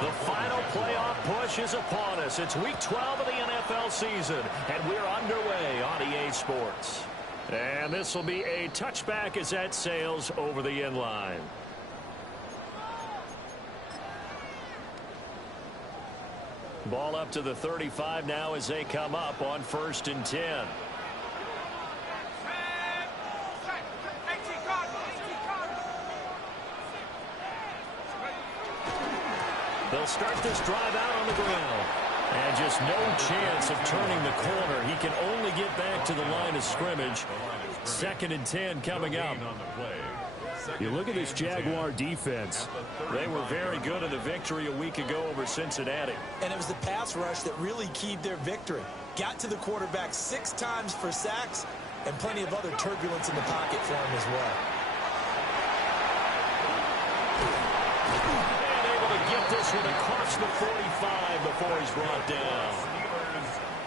The final playoff push is upon us. It's week 12 of the NFL season, and we're underway on EA Sports. And this will be a touchback as that sails over the end line. Ball up to the 35 now as they come up on 1st and 10. They'll start this drive out on the ground. And just no chance of turning the corner. He can only get back to the line of scrimmage. 2nd and 10 coming up. You look at this Jaguar defense. They were very good in the victory a week ago over Cincinnati. And it was the pass rush that really keyed their victory. Got to the quarterback 6 times for sacks and plenty of other turbulence in the pocket for him as well. And able to get this one across the 45 before he's brought down.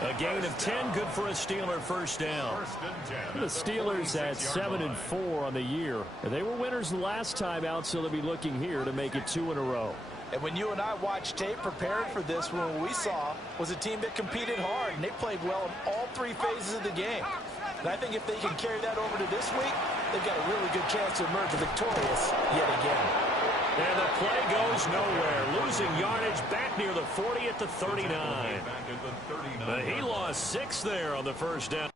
A gain of 10, good for a Steeler first down. The Steelers at 7-4 on the year. They were winners the last time out, so they'll be looking here to make it 2 in a row. And when you and I watched tape preparing for this one, what we saw was a team that competed hard, and they played well in all 3 phases of the game. And I think if they can carry that over to this week, they've got a really good chance to emerge victorious yet again. And the play goes nowhere. Losing yardage back near the 40 at the 39. But he lost 6 there on the first down.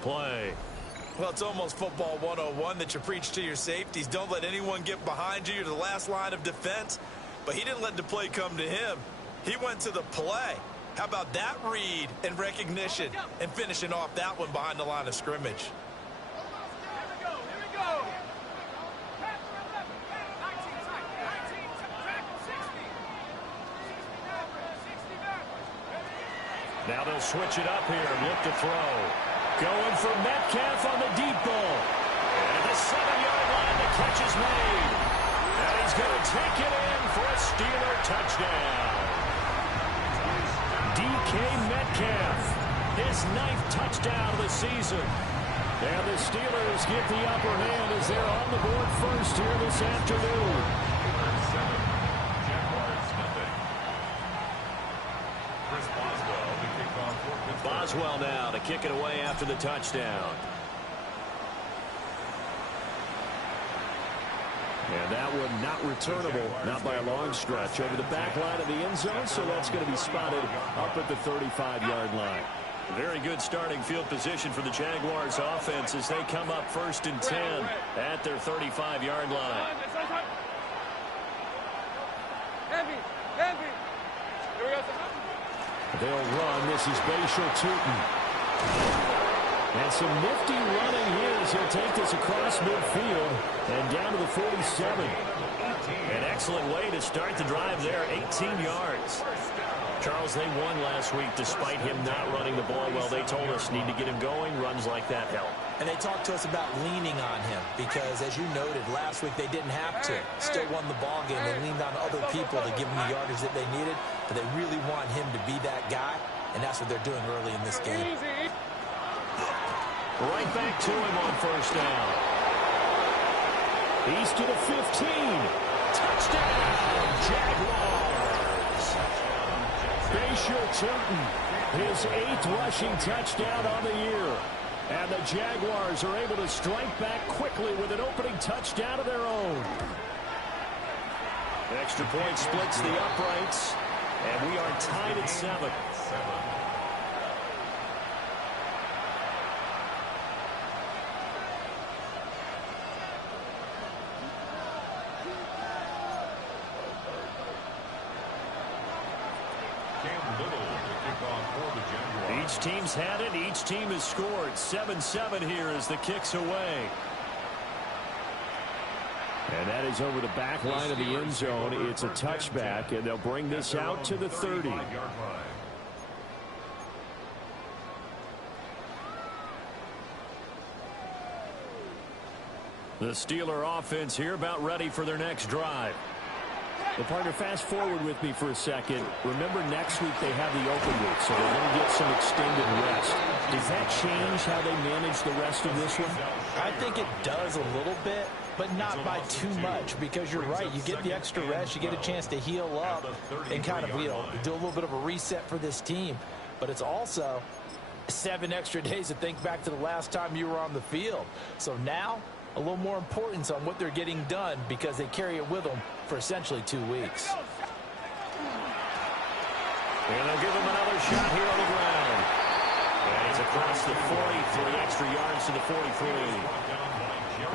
Play. Well, it's almost football 101 that you preach to your safeties. Don't let anyone get behind you. You're the last line of defense. But he didn't let the play come to him. He went to the play. How about that read and recognition and finishing off that one behind the line of scrimmage? Now they'll switch it up here and look to throw. Going for Metcalf on the deep ball. And the 7-yard line, the catch is made. And he's going to take it in for a Steeler touchdown. DK Metcalf, his 9th touchdown of the season. And the Steelers get the upper hand as they're on the board first here this afternoon. Boswell now to kick it away after the touchdown. And that one not returnable, not by a long stretch, over the back line of the end zone, so that's going to be spotted up at the 35-yard line. Very good starting field position for the Jaguars offense as they come up 1st and 10 at their 35-yard line. They'll run. This is Bashal Tootin. And some nifty running here as he'll take this across midfield and down to the 47. An excellent way to start the drive there, 18 yards. Charles, they won last week despite him not running the ball well. They told us need to get him going. Runs like that help. And they talked to us about leaning on him because, as you noted, last week they didn't have to. Still won the ball game. They leaned on other people to give them the yardage that they needed, but they really want him to be that guy, and that's what they're doing early in this game. Right back to him on first down. He's to the 15. Touchdown, Jaguars. Bashal Tootin, his 8th rushing touchdown on the year. And the Jaguars are able to strike back quickly with an opening touchdown of their own. Extra point splits the uprights, and we are tied at 7. Each team's had it. Each team has scored. 7-7 here as the kick's away. And that is over the back line of the end zone. It's a touchback, and they'll bring this out to the 30. The Steeler offense here about ready for their next drive. Well, partner, fast forward with me for a second. Remember, next week they have the open week, so they're going to get some extended rest. Does that change how they manage the rest of this one? I think it does a little bit, but not by too much, because you're right. You get the extra rest, you get a chance to heal up and kind of, do a little bit of a reset for this team. But it's also 7 extra days to think back to the last time you were on the field. So now, a little more importance on what they're getting done, because they carry it with them for essentially 2 weeks. And they'll give him another shot here on the ground. And he's across the 40, 3 extra yards to the 43.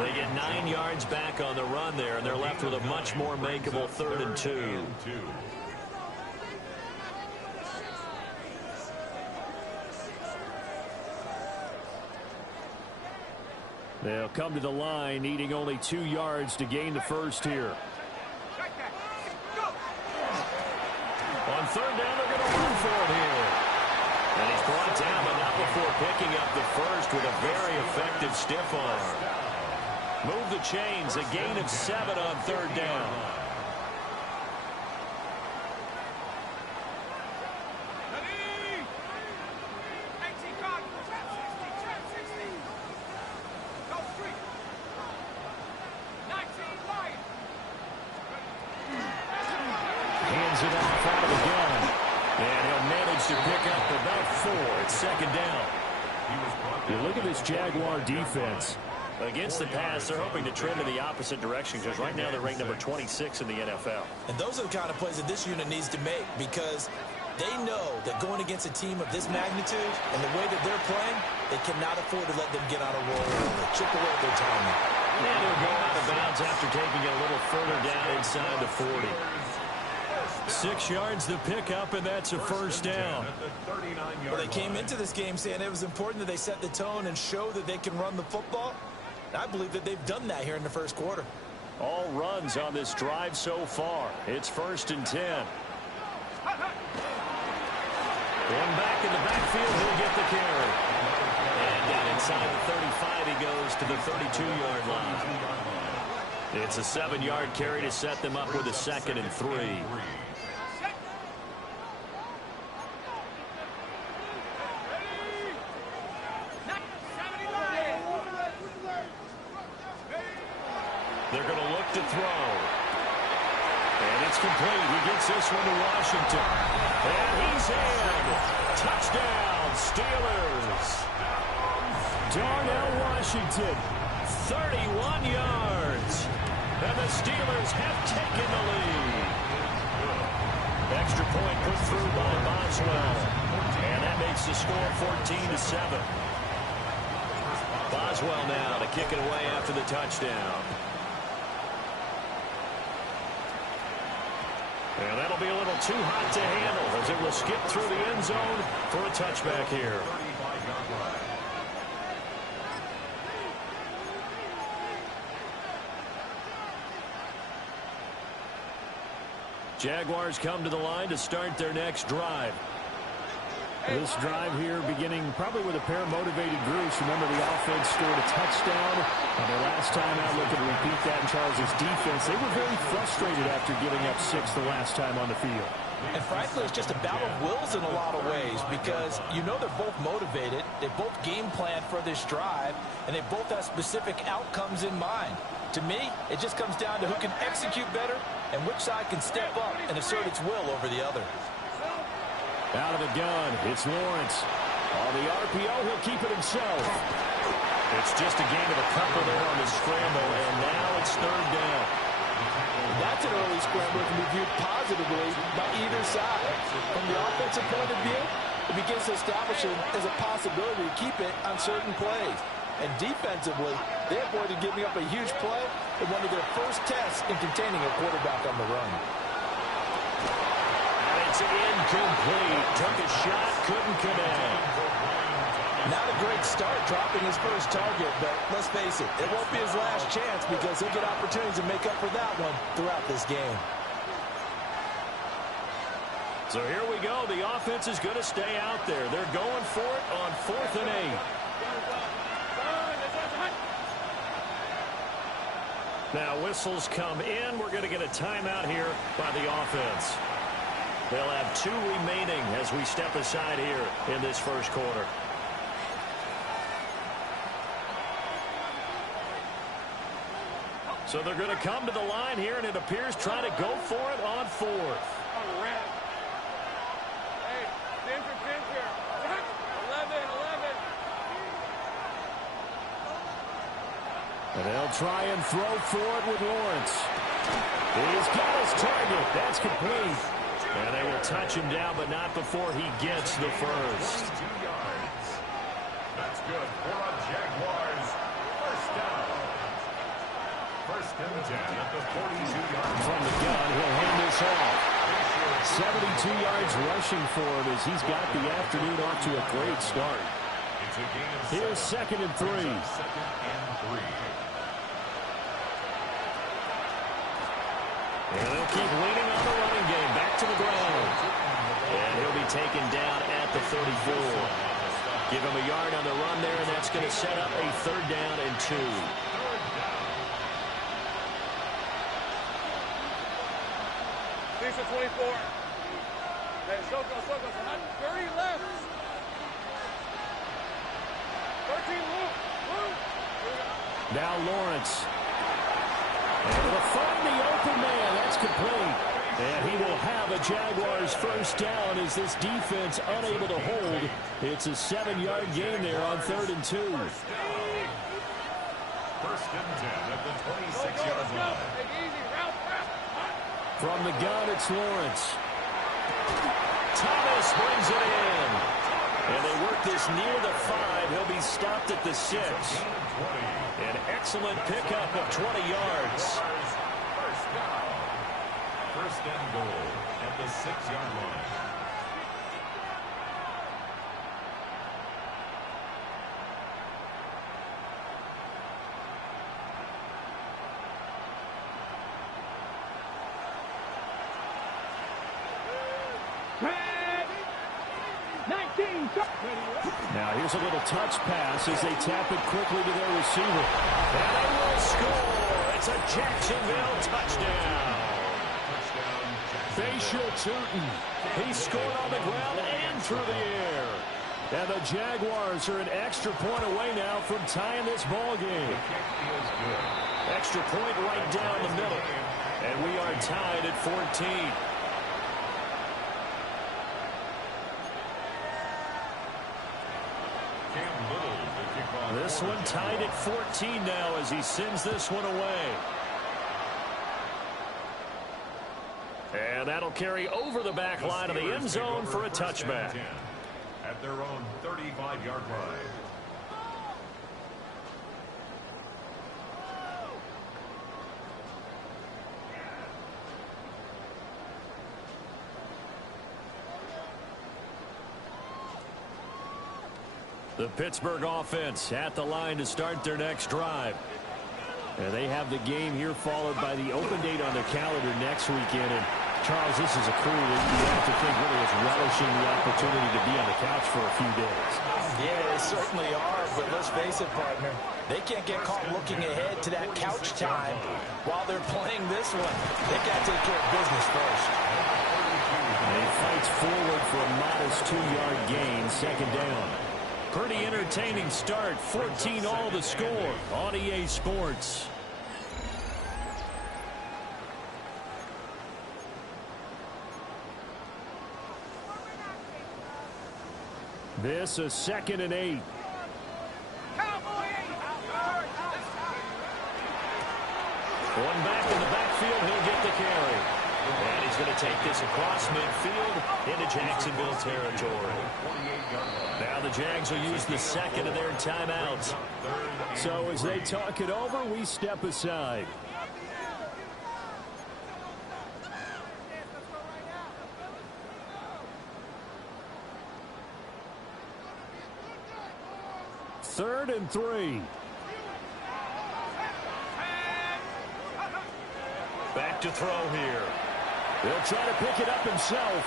They get 9 yards back on the run there, and they're left with a much more makeable 3rd and 2. They'll come to the line, needing only 2 yards to gain the first here. On 3rd down, they're going to run for it here. And he's brought down, but not before picking up the first with a very effective stiff arm. Move the chains, a gain of 7 on 3rd down. Hands it off out of the gun. And he'll manage to pick up about 4. It's 2nd down. You look at this Jaguar defense. Against the pass, they're hoping to trend in the opposite direction, because right now they're ranked number 26 in the NFL. And those are the kind of plays that this unit needs to make, because they know that going against a team of this magnitude and the way that they're playing, they cannot afford to let them get on a roll or chip away at their timing. And they'll go out of bounds after taking it a little further down inside the 40. 6 yards to pick up, and that's a 1st down. Well, they came into this game saying it was important that they set the tone and show that they can run the football. I believe that they've done that here in the 1st quarter. All runs on this drive so far. It's 1st and 10. One back in the backfield, he'll get the carry. And down inside the 35, he goes to the 32-yard line. It's a 7-yard carry to set them up with a 2nd and 3. They're going to look to throw. And it's complete. He gets this one to Washington. And he's in. Touchdown, Steelers. Darnell Washington, 31 yards. And the Steelers have taken the lead. Extra point put through by Boswell. And that makes the score 14-7. Boswell now to kick it away after the touchdown. And that'll be a little too hot to handle as it will skip through the end zone for a touchback here. Jaguars come to the line to start their next drive. This drive here beginning probably with a pair of motivated groups. Remember, the offense scored a touchdown. And the last time out, looking to repeat that in Charles' defense, they were very frustrated after giving up 6 the last time on the field. And frankly, it's just a battle of wills in a lot of ways, because you know they're both motivated. They both game plan for this drive, and they both have specific outcomes in mind. To me, it just comes down to who can execute better and which side can step up and assert its will over the other. Out of the gun, it's Lawrence. On the RPO, he'll keep it himself. It's just a gain of a couple there on the scramble, and now it's 3rd down. That's an early scramble that can be viewed positively by either side. From the offensive point of view, it begins to establish it as a possibility to keep it on certain plays. And defensively, they avoided giving up a huge play in one of their first tests in containing a quarterback on the run. It's incomplete. Took a shot, couldn't connect. Not a great start dropping his first target, but let's face it, it won't be his last chance because he'll get opportunities to make up for that one throughout this game. So here we go. The offense is going to stay out there. They're going for it on 4th and 8. Now whistles come in. We're going to get a timeout here by the offense. They'll have 2 remaining as we step aside here in this first quarter. So they're going to come to the line here, and it appears trying to go for it on 4th. And they'll try and throw for it with Lawrence. He's got his target. That's complete. And they will touch him down, but not before he gets the first. 2 yards. That's good for a Jaguars first down. 1st and 10 at the 42-yard from the gun. He'll hand this off. 72 yards rushing for him as he's got the afternoon off to a great start. Here's 2nd and 3. 2nd and 3. And they'll keep leaning on the running game. Back to the ground. And he'll be taken down at the 34. Give him a yard on the run there, and that's going to set up a 3rd down and 2. Here's the 24. Hey, Soko, 30 left. 13 loop. Now Lawrence. And to find the open man. That's complete. And he will have a Jaguars first down as this defense unable to hold. It's a 7-yard gain there on 3rd and 2. 1st and 10 at the 26-yard line. From the gun, it's Lawrence. Thomas brings it in. And they work this near the 5. He'll be stopped at the 6. An excellent pickup of 20 yards. First down. 1st and goal at the 6-yard line. Now here's a little touch pass as they tap it quickly to their receiver. And they will score. It's a Jacksonville touchdown. Facial Tootin. He scored on the ground and through the air. And the Jaguars are an extra point away now from tying this ball game. Extra point right down the middle. And we are tied at 14. This one tied at 14 now as he sends this one away. And that'll carry over the back line of the end zone for a touchback. At their own 35-yard line. The Pittsburgh offense at the line to start their next drive. And they have the game here followed by the open date on their calendar next weekend. And Charles, this is a crew that you have to think really is relishing the opportunity to be on the couch for a few days. Yeah, they certainly are, but let's face it, partner. They can't get caught looking ahead to that couch time while they're playing this one. They've got to take care of business first. And he fights forward for a modest 2-yard gain, 2nd down. Pretty entertaining start. 14 all the score on EA Sports. This is 2nd and 8. One back in the backfield. He'll get the carry. And he's going to take this across midfield into Jacksonville territory. Now the Jags will use the 2nd of their timeouts. So as they talk it over, we step aside. 3rd and 3. Back to throw here. He'll try to pick it up himself.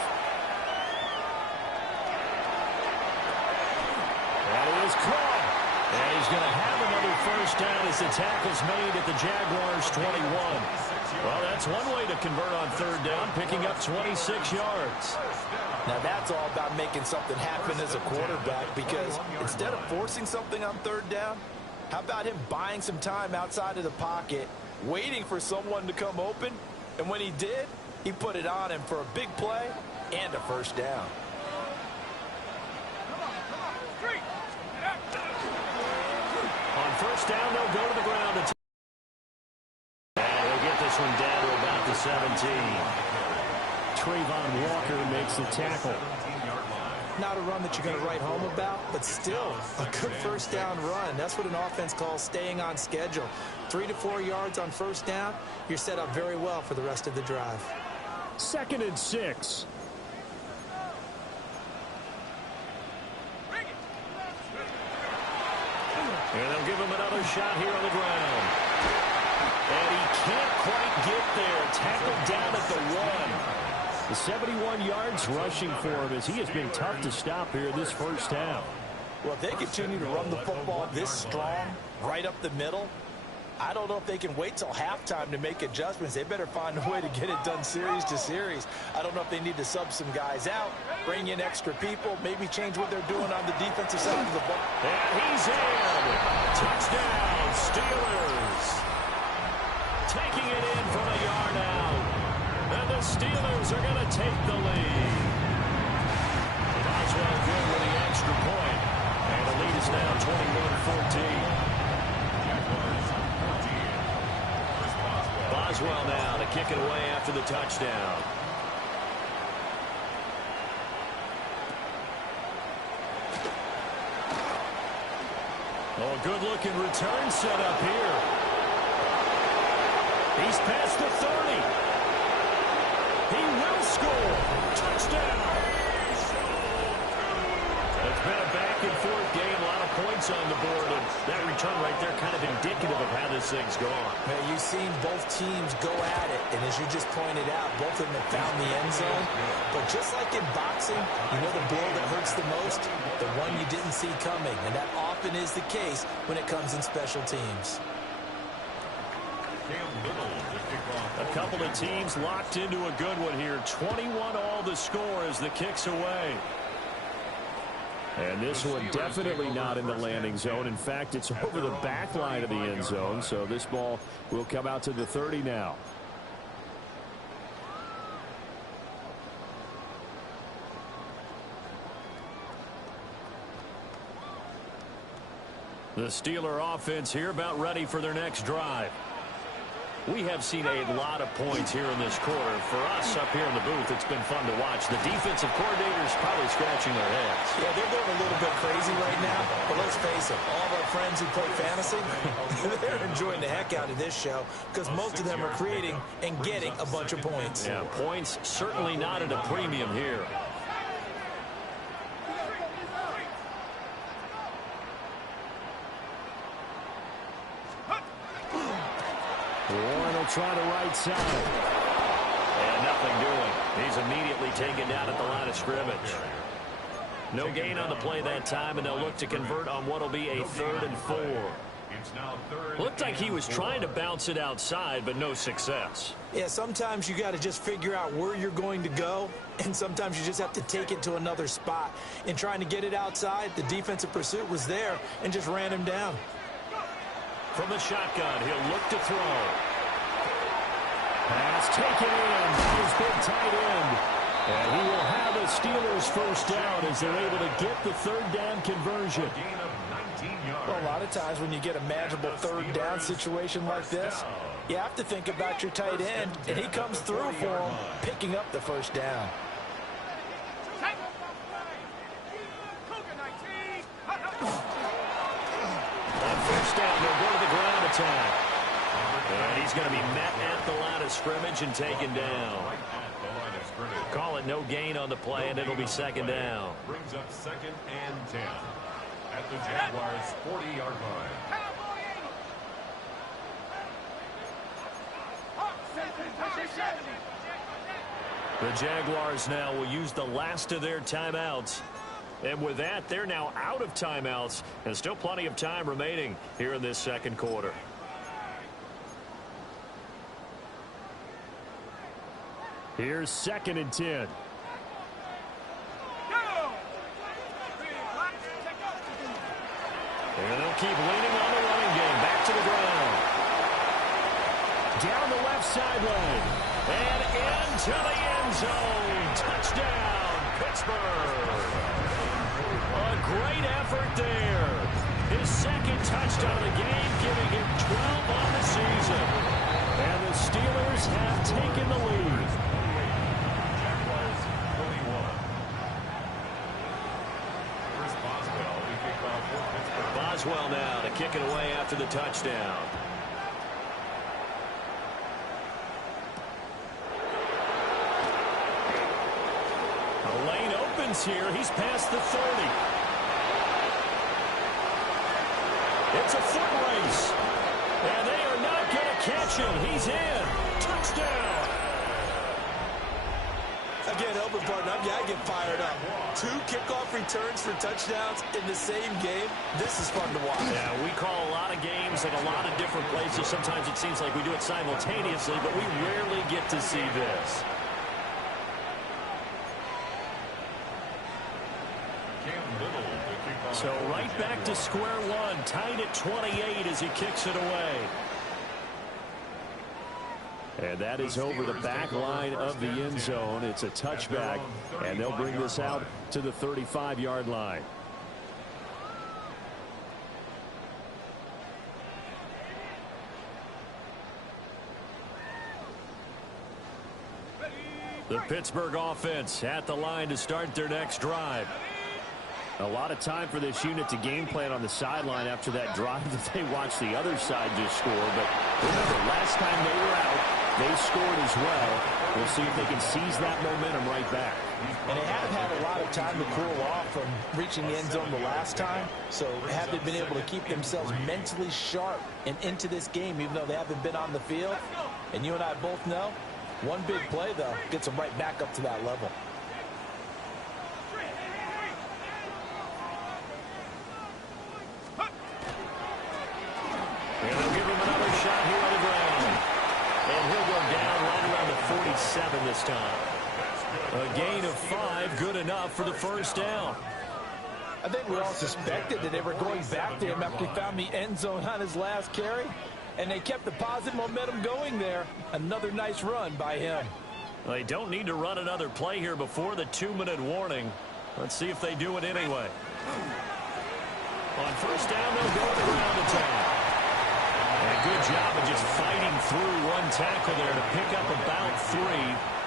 That is caught. And he's going to have another first down as the tackle's made at the Jaguars' 21. Well, that's one way to convert on 3rd down, picking up 26 yards. Now, that's all about making something happen as a quarterback, because instead of forcing something on 3rd down, how about him buying some time outside of the pocket, waiting for someone to come open, and when he did, he put it on him for a big play and a first down. On 1st down, they'll go to the ground. And he'll get this one down to about the 17. Trayvon Walker makes the tackle. Not a run that you're going to write home about, but still a good first down run. That's what an offense calls staying on schedule. 3 to 4 yards on 1st down, you're set up very well for the rest of the drive. 2nd and 6. And they'll give him another shot here on the ground. And he can't quite get there. Tackled down at the 1. The 71 yards rushing for him as he has been tough to stop here this first half. Well, if they continue to run the football this strong, right up the middle, I don't know if they can wait till halftime to make adjustments. They better find a way to get it done series to series. I don't know if they need to sub some guys out, bring in extra people, maybe change what they're doing on the defensive side of the ball. And he's in. Touchdown, Steelers. Taking it in from a yard out. And the Steelers are going to take the lead. Boswell good with the extra point. And the lead is now 21-14. Boswell now to kick it away after the touchdown. Oh, a good-looking return set up here. He's past the 30. He will score. Touchdown. It's been a back-and-forth game. A lot of points on the board. And that return right there kind of indicative of how this thing's gone. Man, you've seen both teams go at it. And as you just pointed out, both of them have found the end zone. But just like in boxing, you know the blow that hurts the most? The one you didn't see coming. And that often is the case when it comes in special teams. A couple of teams locked into a good one here. 21 all the score as the kick's away. And this one definitely not in the landing zone. In fact, it's over the back line of the end zone. So this ball will come out to the 30 now. The Steeler offense here about ready for their next drive. We have seen a lot of points here in this quarter. For us up here in the booth, it's been fun to watch. The defensive coordinators probably scratching their heads. Yeah, they're going a little bit crazy right now. But let's face it, all of our friends who play fantasy, they're enjoying the heck out of this show because most of them are creating and getting a bunch of points. Yeah, points certainly not at a premium here. Warren will try the right side. And nothing doing. He's immediately taken down at the line of scrimmage. No gain on the play that time, and they'll look to convert on what will be a 3rd and 4. Looked like he was trying to bounce it outside, but no success. Yeah, sometimes you got to just figure out where you're going to go, and sometimes you just have to take it to another spot. In trying to get it outside, the defensive pursuit was there and just ran him down. From the shotgun, he'll look to throw. Pass taken in by his big tight end. And he will have a Steelers first down as they're able to get the 3rd down conversion. Well, a lot of times when you get a manageable 3rd down situation like this, you have to think about your tight end, and he comes through for him, picking up the first down. On first down, they'll go to the ground attack. And he's going to be met at the line of scrimmage and taken down. Call it no gain on the play, and it'll be 2nd down. Brings up 2nd and 10. at the Jaguars' 40-yard line. The Jaguars now will use the last of their timeouts. And with that, they're now out of timeouts. And still plenty of time remaining here in this second quarter. Here's 2nd and 10. And they'll keep leaning on the running game. Back to the ground. Down the left sideline. And into the end zone. Touchdown, Pittsburgh. A great effort there. His 2nd touchdown of the game, giving him 12 on the season. And the Steelers have taken the lead. Jaguars 41. Here's Boswell. We kick off for Pittsburgh. Boswell now to kick it away after the touchdown. A lane opens here. He's past the 30. It's a foot race. And they are not going to catch him. He's in. Touchdown. Again, open partner, I get fired up. 2 kickoff returns for touchdowns in the same game. This is fun to watch. Yeah, we call a lot of games in a lot of different places. Sometimes it seems like we do it simultaneously, but we rarely get to see this. So right back to square one, tied at 28 as he kicks it away. And that is over the back line of the end zone. It's a touchback, and they'll bring this out to the 35-yard line. The Pittsburgh offense at the line to start their next drive. A lot of time for this unit to game plan on the sideline after that drive that they watched the other side just score. But remember, last time they were out, they scored as well. We'll see if they can seize that momentum right back. And they have had a lot of time to cool off from reaching the end zone the last time. So have they been able to keep themselves mentally sharp and into this game, even though they haven't been on the field? And you and I both know, one big play, though, gets them right back up to that level. And they'll give him another shot here on the ground. And he'll go down right around the 47 this time. A gain of 5, good enough for the first down. I think we all suspected that they were going back to him after he found the end zone on his last carry. And they kept the positive momentum going there. Another nice run by him. They don't need to run another play here before the 2-minute warning. Let's see if they do it anyway. On first down, they'll go to the ground attack. And a good job of just fighting through one tackle there to pick up about 3.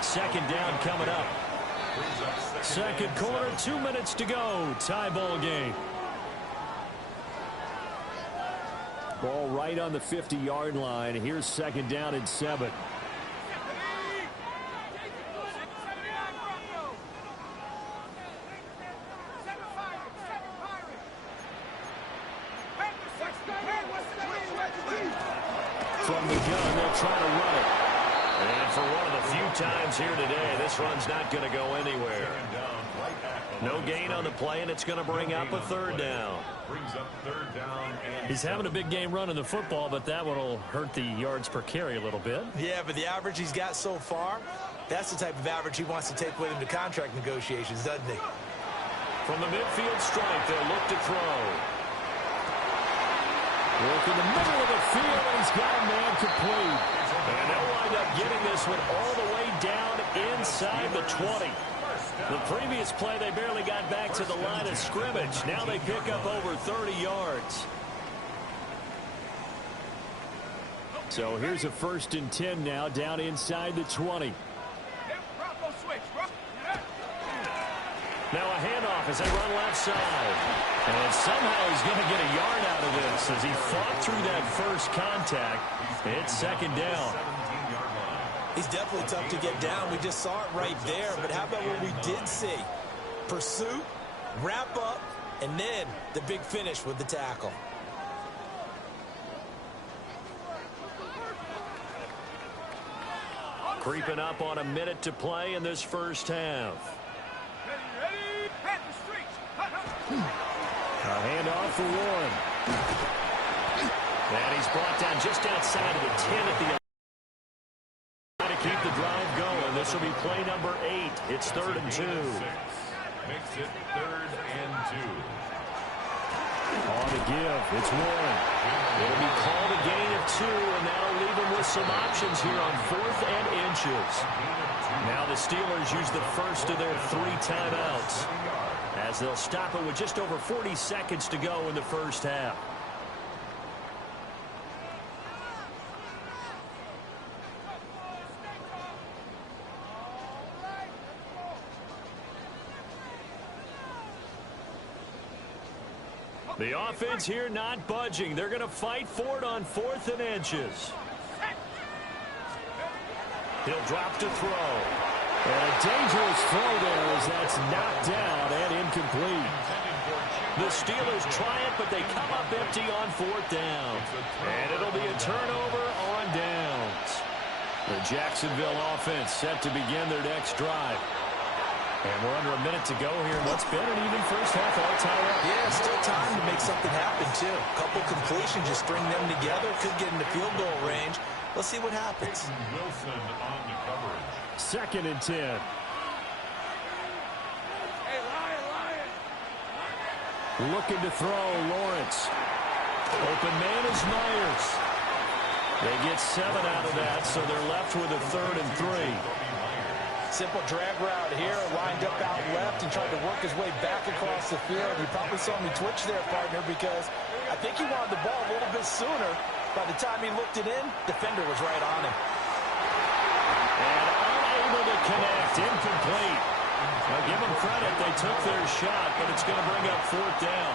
Second down coming up. Second quarter, 2 minutes to go. Tie ball game. Ball right on the 50-yard line. Here's second down and 7. From the gun, they'll try to run it. And for one of the few times here today, this run's not going to go anywhere. No gain on the play, and it's going to bring up a third down. He's having a big game running the football, but that one will hurt the yards per carry a little bit. Yeah, but the average he's got so far, that's the type of average he wants to take with him to contract negotiations, doesn't he? From the midfield stripe, they'll look to throw. Work in the middle of the field, and he's got a man complete. And they'll wind up getting this one all the way down inside the 20. The previous play, they barely got back to the line of scrimmage. Now they pick up over 30 yards. So here's a 1st and 10 now, down inside the 20. Now a handoff as they run left side. And somehow he's going to get a yard out of this as he fought through that first contact. It's second down. He's definitely tough to get down. We just saw it right there. But how about what we did see? Pursuit, wrap up, And then the big finish with the tackle. Creeping up on a minute to play in this first half. A handoff for Warren. And he's brought down just outside of the 10 at the to keep the drive going. This will be play number 8. It's 3rd and 2. Makes it 3rd and 2. On the give, it's Warren. It'll be called a gain of 2, and that'll leave him with some options here on 4th and inches. Now the Steelers use the first of their 3 timeouts, as they'll stop it with just over 40 seconds to go in the first half. The offense here not budging. They're going to fight for it on 4th and inches. He'll drop to throw. And a dangerous throw there as that's knocked down and incomplete. The Steelers try it, but they come up empty on 4th down. And it'll be a turnover on downs. The Jacksonville offense set to begin their next drive. And we're under a minute to go here. What's been an even first half all tie up? Yeah, still time to make something happen, too. A couple completions, just string them together. Could get into field goal range. Let's see what happens. Wilson on the coverage. 2nd and 10. Hey, Lion. Looking to throw, Lawrence. Open man is Myers. They get 7 out of that, so they're left with a 3rd and 3. Simple drag route here, lined up out left and tried to work his way back across the field. You probably saw me twitch there, partner, because I think he wanted the ball a little bit sooner. By the time he looked it in, defender was right on him. And unable to connect, incomplete. Now give them credit, they took their shot, but it's going to bring up 4th down.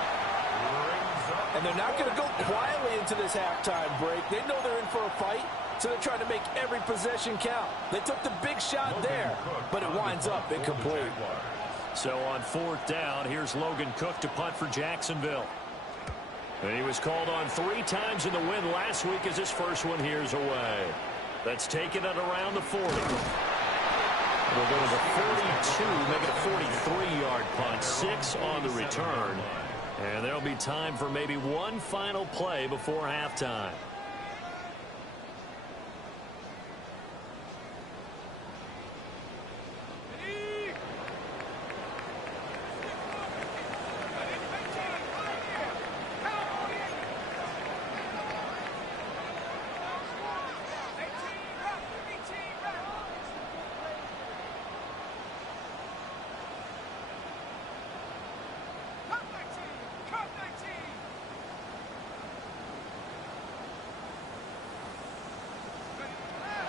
And they're not going to go quietly into this halftime break. They know they're in for a fight, so they're trying to make every possession count. They took the big shot there, but it winds up incomplete. So on 4th down, here's Logan Cook to punt for Jacksonville. And he was called on 3 times in the win last week as his first one here's away. That's taken it around the 40. We'll go to the 42, make it a 43-yard punt, 6 on the return. And there'll be time for maybe one final play before halftime.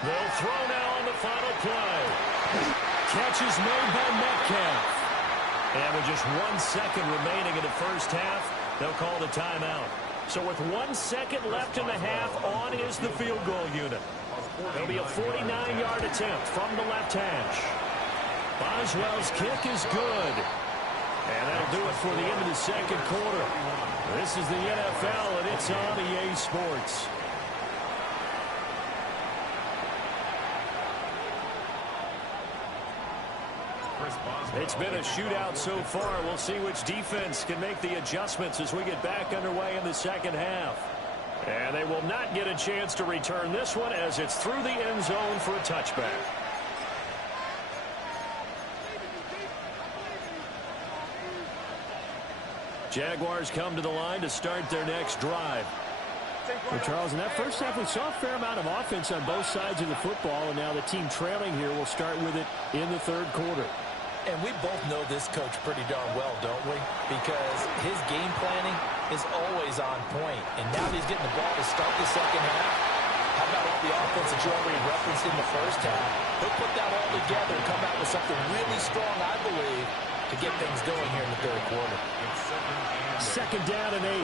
They'll throw now on the final play. Catch is made by Metcalf. And with just 1 second remaining in the first half, they'll call the timeout. So with 1 second left in the half, on is the field goal unit. It'll be a 49-yard attempt from the left hash. Boswell's kick is good. And that'll do it for the end of the second quarter. This is the NFL, and it's on EA Sports. It's been a shootout so far. We'll see which defense can make the adjustments as we get back underway in the second half. And they will not get a chance to return this one as it's through the end zone for a touchback. Jaguars come to the line to start their next drive. Well, Charles, in that first half, we saw a fair amount of offense on both sides of the football, and now the team trailing here will start with it in the third quarter. And we both know this coach pretty darn well, don't we? Because his game planning is always on point. And now he's getting the ball to start the second half. How about all the offense that you already referenced in the first half? He'll put that all together and come out with something really strong, I believe, to get things going here in the third quarter. Second down and 8.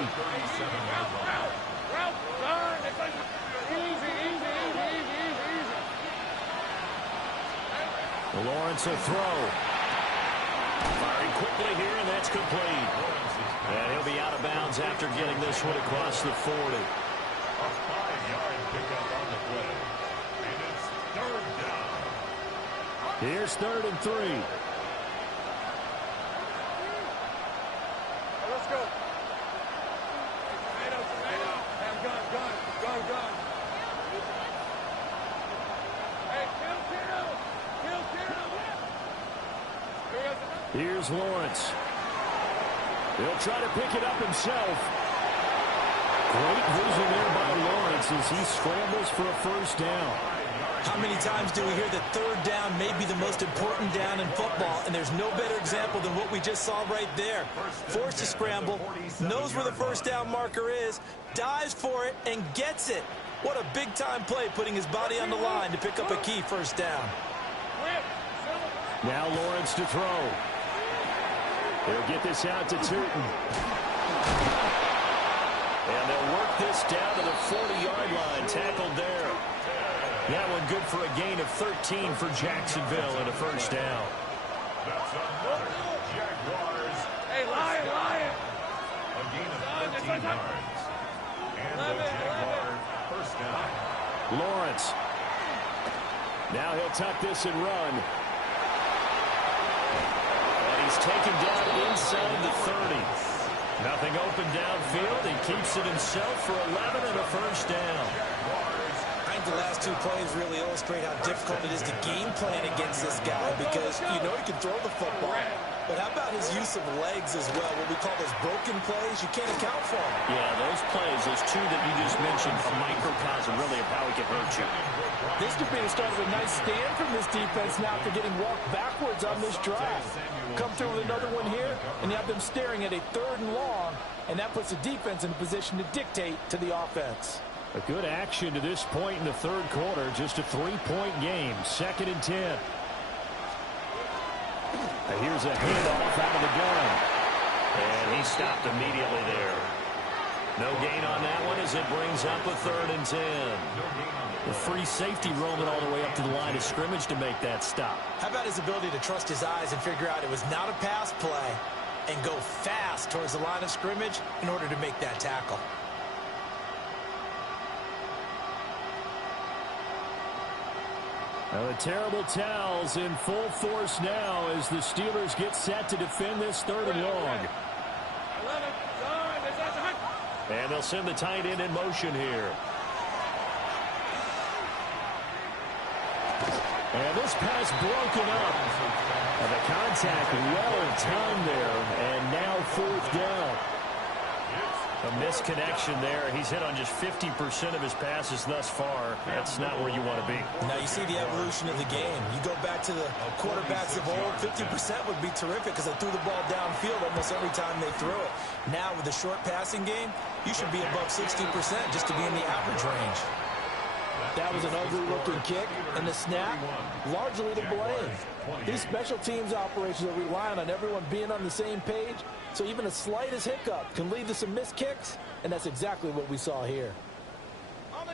Lawrence will throw. Firing quickly here, and that's complete. And he'll be out of bounds after getting this one across the 40. A 5-yard pickup on the play. And it's third down. Here's 3rd and 3. Let's go. Tomato. Have gun. Hey, kill. Here's Lawrence. He'll try to pick it up himself. Great vision there by Lawrence as he scrambles for a first down. How many times do we hear that third down may be the most important down in football, and there's no better example than what we just saw right there. Forced to scramble, knows where the first down marker is, dives for it, and gets it. What a big-time play, putting his body on the line to pick up a key first down. Now Lawrence to throw. They'll get this out to Tootin. And they'll work this down to the 40-yard line, tackled there. That one good for a gain of 13 for Jacksonville and a first down. That's another Jaguars. Hey, Lion. A gain of 13 yards. And the Jaguars first down. Lawrence. Now he'll tuck this and run. And he's taken down inside the 30. Nothing open downfield. He keeps it himself for 11 and a first down. I think the last two plays really illustrate how difficult it is to game plan against this guy, because you know he can throw the football. But how about his use of legs as well? What we call those broken plays, you can't account for them. Yeah, those plays, those two that you just mentioned, a microcosm really of how he can hurt you. This could be the start of a nice stand from this defense now after getting walked backwards on this drive. Come through with another one here, and you have them staring at a 3rd and long, and that puts the defense in a position to dictate to the offense. A good action to this point in the 3rd quarter. Just a 3-point game. 2nd and 10. Now here's a handoff out of the gun. And he stopped immediately there. No gain on that one as it brings up a 3rd and 10. The free safety roaming all the way up to the line of scrimmage to make that stop. How about his ability to trust his eyes and figure out it was not a pass play and go fast towards the line of scrimmage in order to make that tackle? Now the terrible towels in full force now as the Steelers get set to defend this 3rd and long. 11. And they'll send the tight end in motion here. And this pass broken up. And the contact well timed there. And now 4th down. A misconnection there. He's hit on just 50% of his passes thus far. That's not where you want to be. Now you see the evolution of the game. You go back to the quarterbacks of old, 50% would be terrific because they threw the ball downfield almost every time they threw it. Now with the short passing game, you should be above 60% just to be in the average range. That was an ugly-looking kick, and the snap, largely to blame. These special teams operations are relying on everyone being on the same page, so even the slightest hiccup can lead to some missed kicks, and that's exactly what we saw here.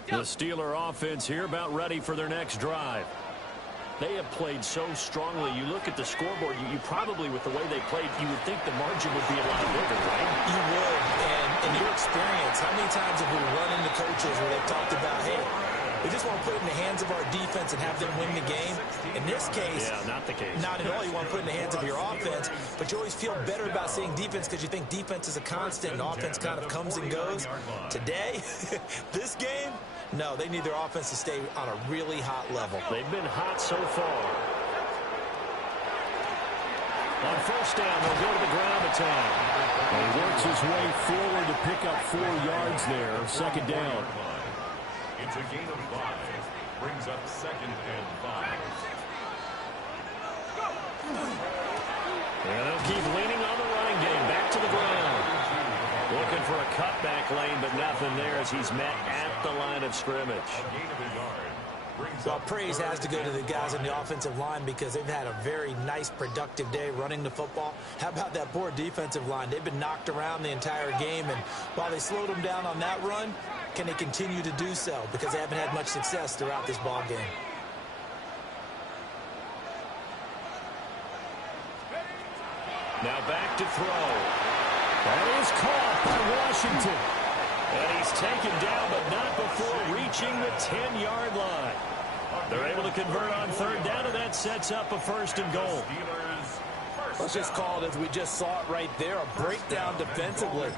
The Steeler offense here about ready for their next drive. They have played so strongly. You look at the scoreboard, you probably, with the way they played, you would think the margin would be a lot bigger, right? You would, and in your experience, how many times have we run into coaches where they've talked about, hey, we just want to put it in the hands of our defense and have them win the game? In this case, yeah, not the case. Not at all. You want to put it in the hands of your offense, but you always feel better about saying defense because you think defense is a constant and offense kind of comes and goes. Today, this game, no, they need their offense to stay on a really hot level. They've been hot so far. On first down, they'll go to the ground attack. And he works his way forward to pick up 4 yards there. 2nd down. It's a gain of 5. Brings up 2nd and 5. And they'll keep leaning on the running game. Back to the ground. Looking for a cutback lane, but nothing there as he's met at the line of scrimmage. A gain of a yard. Well, praise has to go to the guys on the offensive line because they've had a very nice, productive day running the football. How about that poor defensive line? They've been knocked around the entire game, and while they slowed them down on that run, can they continue to do so? Because they haven't had much success throughout this ball game. Now back to throw. That is caught by Washington. And he's taken down, but not before reaching the 10-yard line. They're able to convert on third down, and that sets up a first and goal. Let's just call it as we just saw it right there, a breakdown defensively.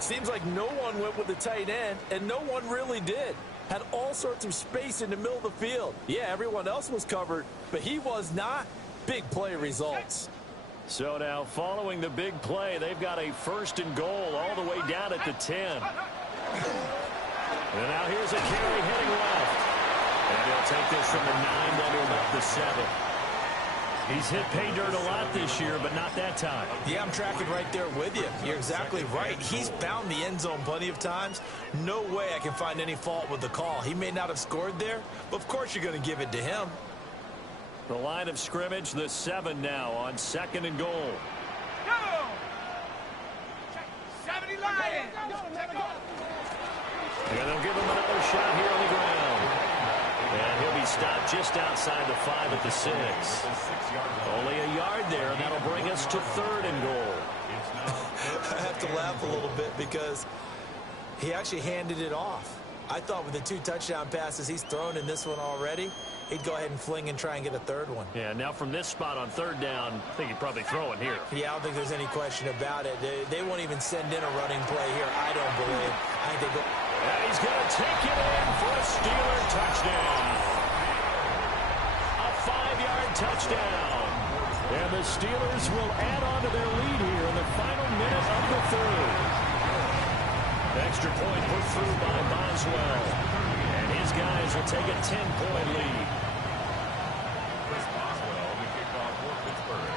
Seems like no one went with the tight end, and no one really did. Had all sorts of space in the middle of the field. Yeah, everyone else was covered, but he was not. Big play results. So now, following the big play, they've got a first and goal all the way down at the 10. And now here's a carry heading left. And they'll take this from the 9 down to about the 7. He's hit pay dirt a lot this year, but not that time. Yeah, I'm tracking right there with you. You're exactly right. He's found the end zone plenty of times. No way I can find any fault with the call. He may not have scored there, but of course you're going to give it to him. The line of scrimmage, the 7 now on second and goal. Go! 70 Lions! And they'll give him another shot here on the ground. And he'll be stopped just outside the 5 at the 6. Only a yard there, and that'll bring us to third and goal. I have to laugh a little bit because he actually handed it off. I thought with the 2 touchdown passes he's thrown in this one already, he'd go ahead and fling and try and get a third one. Yeah, now from this spot on third down, I think he'd probably throw it here. Yeah, I don't think there's any question about it. They won't even send in a running play here, I don't believe. I think they go. And he's going to take it in for a Steeler touchdown. A 5-yard touchdown. And the Steelers will add on to their lead here in the final minute of the third. Extra point put through by Boswell. And his guys will take a 10-point lead.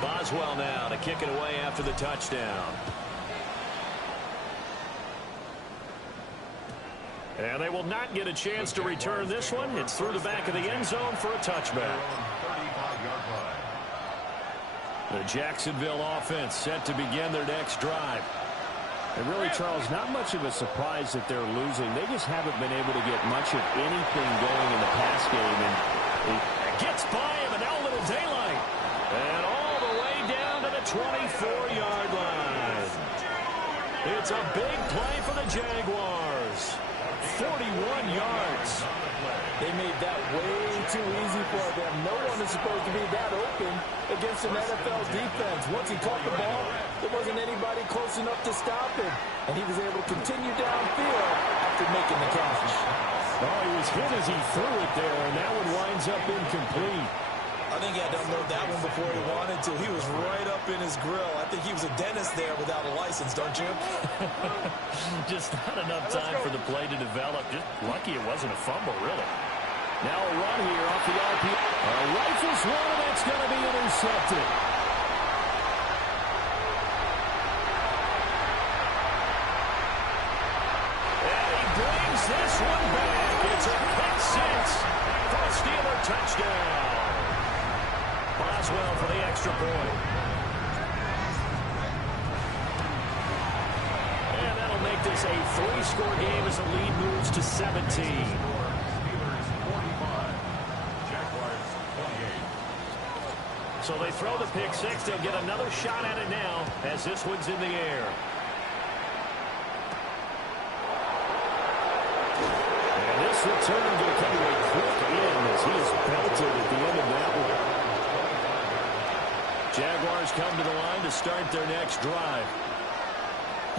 Boswell now to kick it away after the touchdown. And they will not get a chance to return this one. It's through the back of the end zone for a touchback. The Jacksonville offense set to begin their next drive. And really, Charles, not much of a surprise that they're losing. They just haven't been able to get much of anything going in the pass game. And it gets by him, and now a little daylight. And all the way down to the 24-yard line. It's a big play for the Jaguars. 41 yards. They made that way too easy for them. No one is supposed to be that open against an NFL defense. Once he caught the ball, there wasn't anybody close enough to stop him. And he was able to continue downfield after making the catch. Oh, he was hit as he threw it there, and that one winds up incomplete. I think he had to unload that one before he wanted to. He was right up in his grill. I think he was a dentist there without a license, don't you? Just not enough time for the play to develop. Just lucky it wasn't a fumble, really. Now a run here off the RP. A rifles one, and that's going to be intercepted. And he brings this one back. It's a pick 6 for a Steeler touchdown. Boswell for the extra point. And that'll make this a 3-score game as the lead moves to 17. So they throw the pick 6. They'll get another shot at it now as this one's in the air. And this return going to come to a quick end as he is belted at the end of that one. Jaguars come to the line to start their next drive.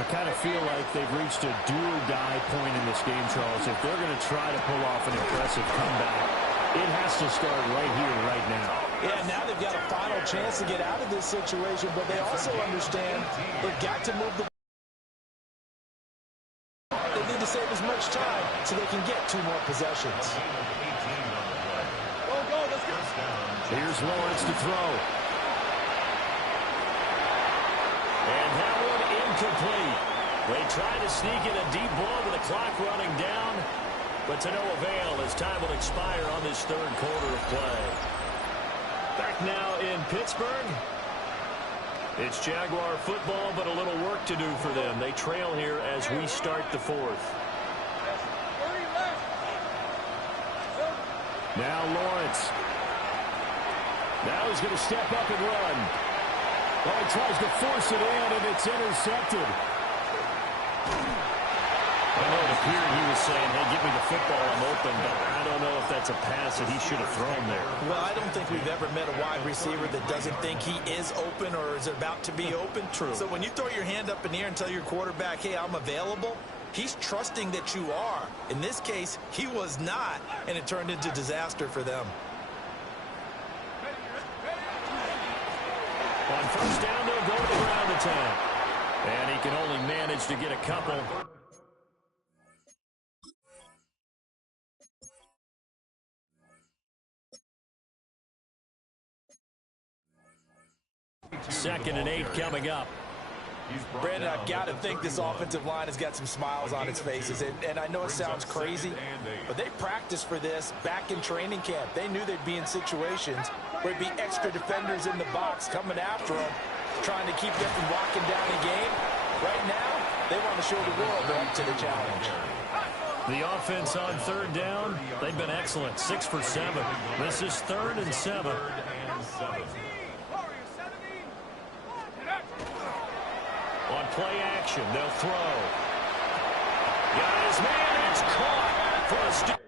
I kind of feel like they've reached a do-or-die point in this game, Charles. If they're going to try to pull off an impressive comeback, it has to start right here, right now. Yeah, now they've got a final chance to get out of this situation, but they also understand they've got to move the ball. They need to save as much time so they can get 2 more possessions. Here's Lawrence to throw. And that one incomplete. They try to sneak in a deep ball with the clock running down, but to no avail as time will expire on this third quarter of play. Back now in Pittsburgh. It's Jaguar football, but a little work to do for them. They trail here as we start the 4th. Now Lawrence. Now he's going to step up and run. Oh, he tries to force it in, and it's intercepted. I know it appeared he was saying, hey, give me the football, I'm open, but I don't know if that's a pass that he should have thrown there. Well, I don't think we've ever met a wide receiver that doesn't think he is open or is about to be open. True. So when you throw your hand up in the air and tell your quarterback, hey, I'm available, he's trusting that you are. In this case, he was not, and it turned into disaster for them. On first down, they'll go to the ground attack. And he can only manage to get a couple. Second and 8 coming up. Brandon, I've got to think this offensive line has got some smiles on its faces. And I know it sounds crazy, but they practiced for this back in training camp. They knew they'd be in situations where there'd be extra defenders in the box coming after them, trying to keep them from walking down the game. Right now, they want to show the world they're up to the challenge. The offense on third down, they've been excellent, 6 for 7. This is 3rd and 7. On play action, they'll throw. Got his man, it's caught for a stick.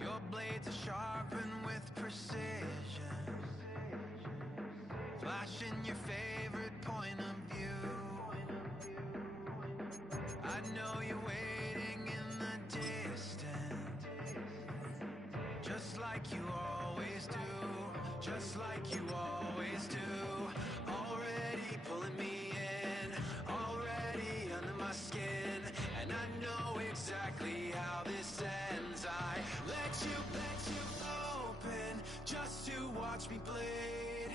Your blades are sharpened with precision, flashing your favorite point of view. I know you're waiting in the distance, just like you always do, just like you always do. Already pulling me in, already under my skin, and I know exactly how this ends. I let you open just to watch me bleed.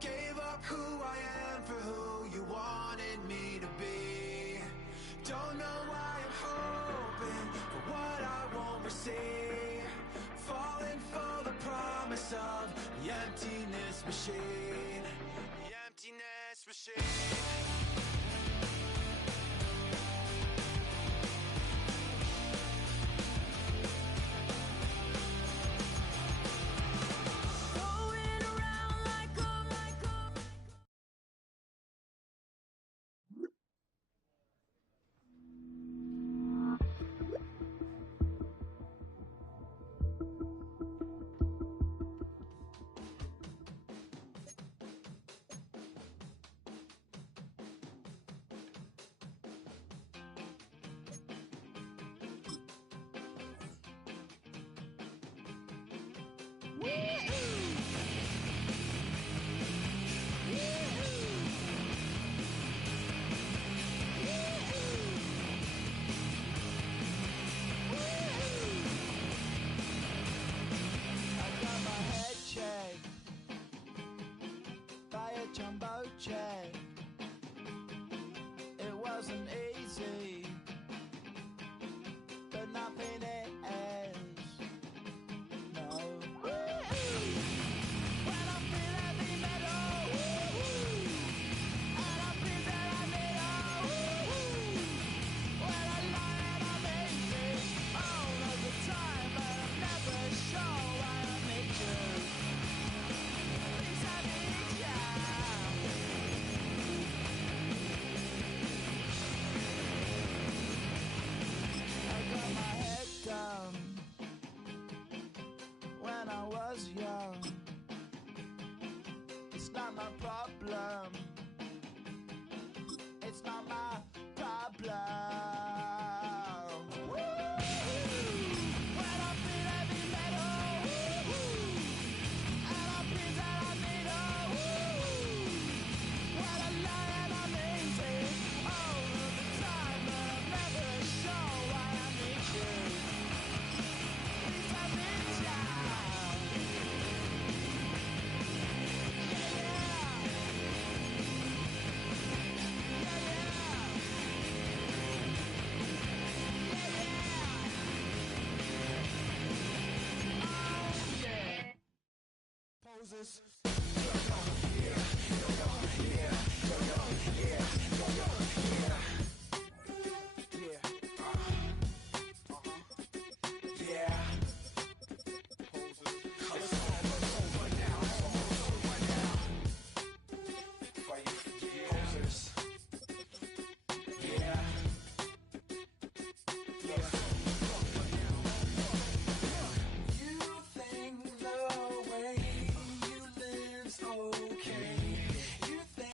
Gave up who I am for who you wanted me to be. Don't know why I'm hoping for what I won't receive. Falling for the promise of the emptiness machine. The emptiness machine. check. It wasn't easy, but nothing is. No. When I feel heavy metal, and I feel that I need when I lie and I'm easy all of the time, but I'm never sure why I need you. Please, I need ya. I got my head down when I was young. It's not my problem. It's not my problem. When I feel heavy metal, and I feel that I need when I lie and I'm easy all of the time, but I'm never sure why I need you. Please, I need ya. Poses